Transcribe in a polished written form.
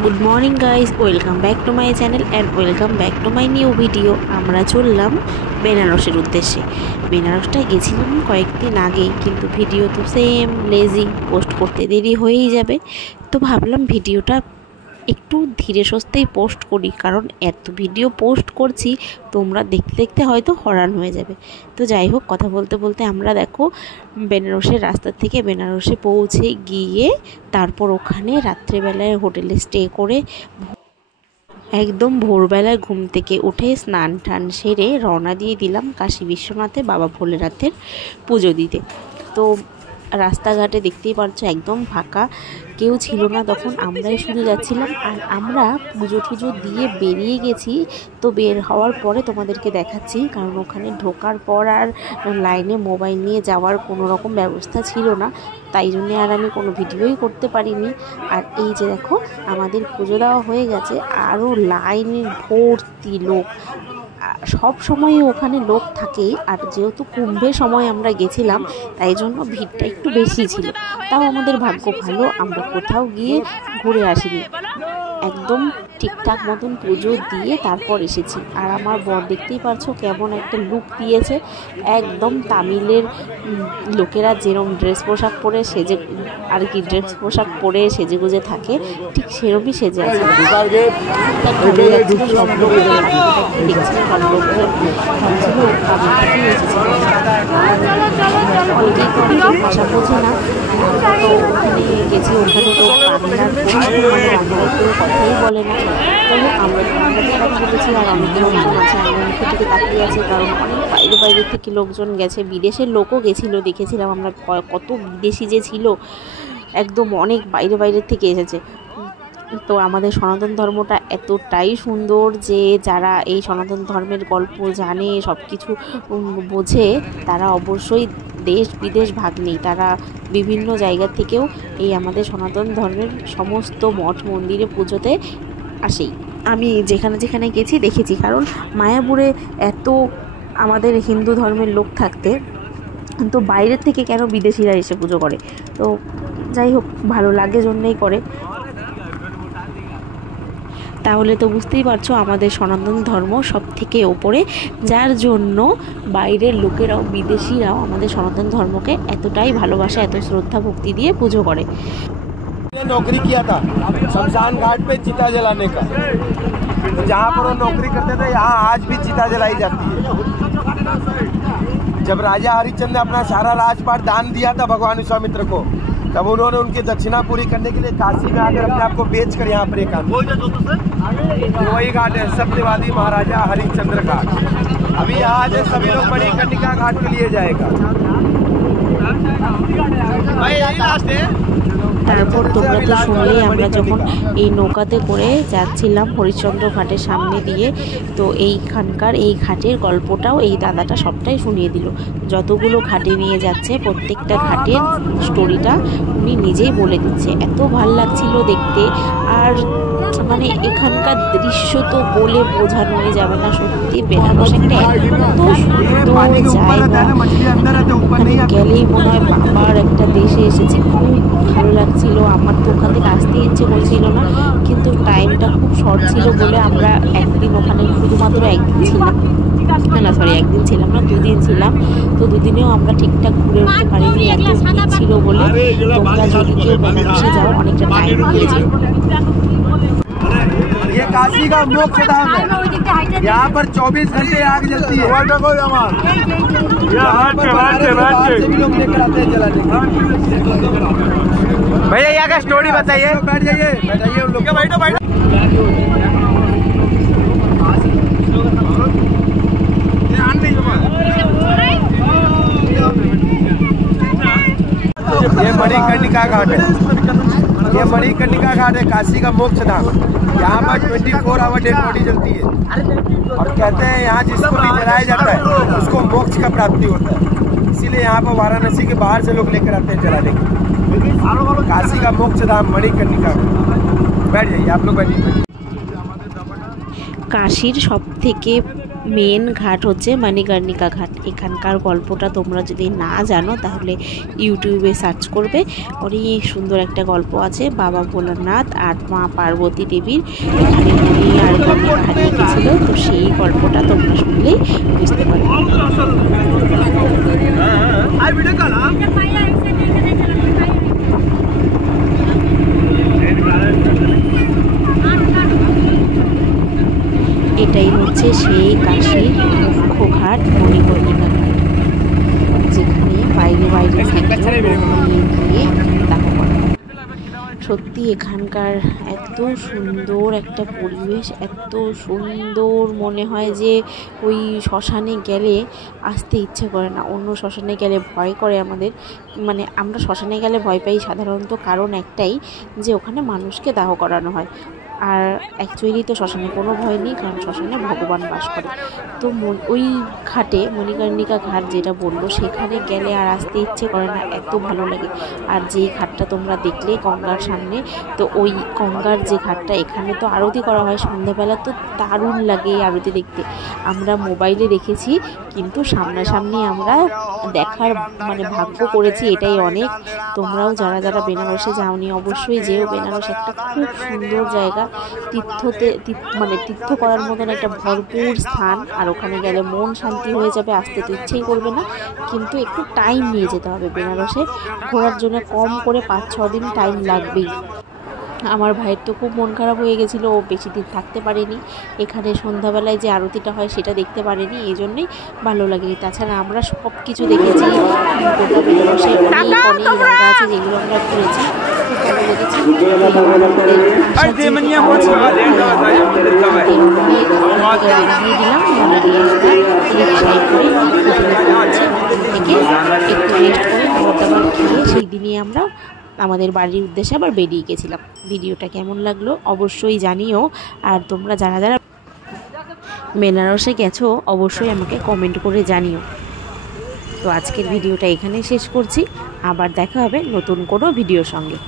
Good morning guys, welcome back to my channel and welcome back to my new video. আমরা চললাম বেনারসের উদ্দেশ্যে। বেনারসটায় গেছিলাম কয়েকদিন আগেই, কিন্তু ভিডিও তো সেম লেজি, পোস্ট করতে দেরি হয়েই যাবে। তো ভাবলাম ভিডিওটা একটু ধীরে সুস্থেই পোস্ট করি, কারণ এত ভিডিও পোস্ট করছি তোমরা দেখতে দেখতে হয়তো হয়রান হয়ে যাবে। তো যাই হোক, কথা বলতে বলতে আমরা দেখো বেনারসের রাস্তা থেকে বেনারসে পৌঁছে গিয়ে তারপর ওখানে রাত্রেবেলায় হোটেলে স্টে করে একদম ভোরবেলায় ঘুম থেকে উঠে স্নান টান সেরে রওনা দিয়ে দিলাম কাশী বিশ্বনাথে বাবা ভোলেনাথের পুজো দিতে। তো রাস্তাঘাটে দেখতেই পারছো একদম ফাঁকা, কেউ ছিল না তখন, আমরাই শুধু যাচ্ছিলাম। আর আমরা পুজো টুজো দিয়ে বেরিয়ে গেছি। তো বের হওয়ার পরে তোমাদেরকে দেখাচ্ছি, কারণ ওখানে ঢোকার পর আর লাইনে মোবাইল নিয়ে যাওয়ার কোনো রকম ব্যবস্থা ছিল না, তাই জন্যে আর আমি কোনো ভিডিওই করতে পারিনি। আর এই যে দেখো আমাদের পুজো দেওয়া হয়ে গেছে, আরও লাইনে ভর্তি লোক, সব সময় ওখানে লোক থাকে। আর যেহেতু কুম্ভের সময় আমরা গেছিলাম তাই জন্য ভিড়টা একটু বেশি ছিল। তাও আমাদের ভাগ্য ভালো, আমরা কোথাও গিয়ে ঘুরে আসিনি, একদম ঠিকঠাক মতন পুজো দিয়ে তারপর এসেছি। আর আমার বর দেখতেই পারছো কেমন একটা লুক দিয়েছে, একদম তামিলের লোকেরা যেরকম ড্রেস পোশাক পরে সেজে আর কি ড্রেস পোশাক পরে সেজে গুজে থাকে, ঠিক সেরকমই সেজে আছে। ভাষা বোঝে না, তো ওখানে গেছি, ওখানে তো বাংলার কথাই বলে না। তবে আমরা কথা বলেছি, আর অনেক লোকজন আছে আমার মুখের দিকে তাকিয়ে আছে, কারণ অনেক বাইরে বাইরে থেকে লোকজন গেছে, বিদেশের লোকও গেছিলো, দেখেছিলাম আমরা কত বিদেশি যে ছিল, একদম অনেক বাইরে বাইরের থেকে এসেছে। তো আমাদের সনাতন ধর্মটা এতটাই সুন্দর যে যারা এই সনাতন ধর্মের গল্প জানে, সব কিছু বোঝে, তারা অবশ্যই দেশ বিদেশ ভাগ নেই, তারা বিভিন্ন জায়গা থেকেও এই আমাদের সনাতন ধর্মের সমস্ত মঠ মন্দিরে পুজোতে আসেই। আমি যেখানে যেখানে গেছি দেখেছি, কারণ মায়াপুরে এত আমাদের হিন্দু ধর্মের লোক থাকতে তো বাইরের থেকে কেন বিদেশিরা এসে পুজো করে। তো যাই হোক, ভালো লাগে জন্যই করে। তাহলে তো বুঝতেই পারছো আমাদের সনাতন ধর্ম সব থেকে ওপরে, যার জন্য বাইরের লোকেরাও বিদেশিরাও আমাদের সনাতন ধর্মকে এতটাই ভালোবাসে, এত শ্রদ্ধা ভক্তি দিয়ে পুজো করে। नौकरी किया था शमशान घाट पे चिता जलाने का, जहाँ पर वो नौकरी करते थे यहाँ आज भी चिता जलाई जाती है। जब राजा हरिश्चंद्र ने अपना सारा राजपाट दान दिया था भगवान विश्वामित्र को, तब उन्होंने उनकी दक्षिणा पूरी करने के लिए काशी में आकर अपने आप को बेच कर यहाँ पर एक वही घाट है सत्यवादी महाराजा हरिश्चंद्र घाट। अभी यहाँ से सभी लोग मणिकर्णिका घाट के लिए जाएगा। তারপর তোমরা তো শুনলেই, আমরা যখন এই নৌকাতে করে যাচ্ছিলাম হরিশ্চন্দ্র ঘাটের সামনে দিয়ে, তো এইখানকার এই ঘাটের গল্পটাও এই দাদাটা সবটাই শুনিয়ে দিল। যতগুলো ঘাটে নিয়ে যাচ্ছে প্রত্যেকটা ঘাটের স্টোরিটা উনি নিজেই বলে দিচ্ছে। এত ভাল লাগছিল দেখতে, আর মানে এখানকার দৃশ্য তো বলে বোঝানোই যাবে না। সত্যি বেনারস একটা এত সুন্দর জায়গা, গেলেই মনে হয় বাবার একটা দেশে এসেছি। খুব ভালো লাগছিল, আমার তো ওখান থেকে আসতে ইচ্ছে করছিল না, কিন্তু টাইমটা খুব শর্ট ছিল বলে আমরা একদিন ওখানে শুধুমাত্র একদিন ছিলাম, একদিন ছিলাম না, দুদিন ছিলাম। তো দুদিনেও আমরা ঠিকঠাক ঘুরে উঠতে পারিনি, এত ভিড় ছিল বলে। তোমরা যদি কেউ বেনারসে যাও অনেকটা টাইম দিয়েছে। ये काशी का मोक्ष धाम है, यहाँ पर 24 घंटे आग जलती है। लोग लेकर आते हैं जलाने। भैया यहाँ का स्टोरी बताइए। बैठ जाइए, बैठाइए उन लोग। बैठो बैठो। ये मणिकर्णिका घाट है, ये मणिकर्णिका घाट है काशी का मोक्ष धाम। यहाँ पर 24 आवर डेड बॉडी जलती है, और कहते हैं यहाँ जिसको भी जलाया जाता है उसको मोक्ष का प्राप्ति होता है। इसीलिए यहाँ पर वाराणसी के बाहर से लोग लेकर आते हैं जलाने के। काशी का मोक्ष धाम मणिकर्णिका। बैठ जाइए आप लोग, बैठिए। কাশীর সব থেকে মেন ঘাট হচ্ছে মণিকর্ণিকা ঘাট। এখানকার গল্পটা তোমরা যদি না জানো তাহলে ইউটিউবে সার্চ করবে, অনেক সুন্দর একটা গল্প আছে বাবা ভোলানাথ আর মা পার্বতী দেবীর এখানে মণি আর কর্ণিকা হারিয়ে গেছিল। তো সেই গল্পটা তোমরা শুনলেই বুঝতে পারবে। এটাই হচ্ছে সেই কাশীর মুখ্য ঘাট মণিকর্ণিকা ঘাট, যেখানে বাইরে বাইরে গিয়ে দাহ করা। সত্যি এখানকার এত সুন্দর একটা পরিবেশ, এত সুন্দর মনে হয় যে ওই শ্মশানে গেলে আসতে ইচ্ছে করে না। অন্য শ্মশানে গেলে ভয় করে আমাদের, মানে আমরা শ্মশানে গেলে ভয় পাই সাধারণত কারণ একটাই, যে ওখানে মানুষকে দাহ করানো হয়। আর অ্যাকচুয়ালি তো শ্মশানে কোনো ভয় নেই, কারণ শ্মশানে ভগবান বাস করে। তো ওই ঘাটে মণিকর্ণিকা ঘাট যেটা বললো, সেখানে গেলে আর আসতে ইচ্ছে করে না, এত ভালো লাগে। আর যেই ঘাটটা তোমরা দেখলে গঙ্গার সামনে, তো ওই গঙ্গার যে ঘাটটা, এখানে তো আরতি করা হয় সন্ধ্যাবেলা, তো দারুণ লাগে এই আরতি দেখতে। আমরা মোবাইলে দেখেছি, কিন্তু সামনাসামনি আমরা দেখার মানে ভাগ্য করেছি, এটাই অনেক। তোমরাও যারা যারা বেনারসে যাওনি অবশ্যই যেও। বেনারস একটা খুব সুন্দর জায়গা, তীর্থ করার মতন একটা ভরপুর স্থান। আর ওখানে গেলে মন শান্তি হয়ে যাবে, আসতে তো ইচ্ছেই করবে না। কিন্তু একটু টাইম নিয়ে যেতে হবে বেনারসে ঘোরার জন্য, কম করে 5-6 দিন টাইম লাগবেই। আমার ভাইয়ের তো খুব মন খারাপ হয়ে গেছিলো, ও বেশি দিন থাকতে পারেনি। এখানে সন্ধ্যাবেলায় যে আরতিটা হয় সেটা দেখতে পারেনি, এই জন্যই ভালো লাগেনি। তাছাড়া আমরা সব কিছু দেখেছি, গোটা বেনারসে অনেক অনেক জায়গা আছে যেগুলো আমরা ঘুরেছি, খুব ভালো লেগেছে। দিয়ে দিলাম রিক্সায় করে থেকে একটু রেস্ট করে খাবার দাবার খেয়ে সেই দিনই আমরা আমাদের বাড়ির উদ্দেশ্যে আবার বেরিয়ে গেছিলাম। ভিডিওটা কেমন লাগলো অবশ্যই জানিও। আর তোমরা যারা যারা বেনারসে গেছো অবশ্যই আমাকে কমেন্ট করে জানিও। তো আজকের ভিডিওটা এখানেই শেষ করছি, আবার দেখা হবে নতুন কোনো ভিডিওর সঙ্গে।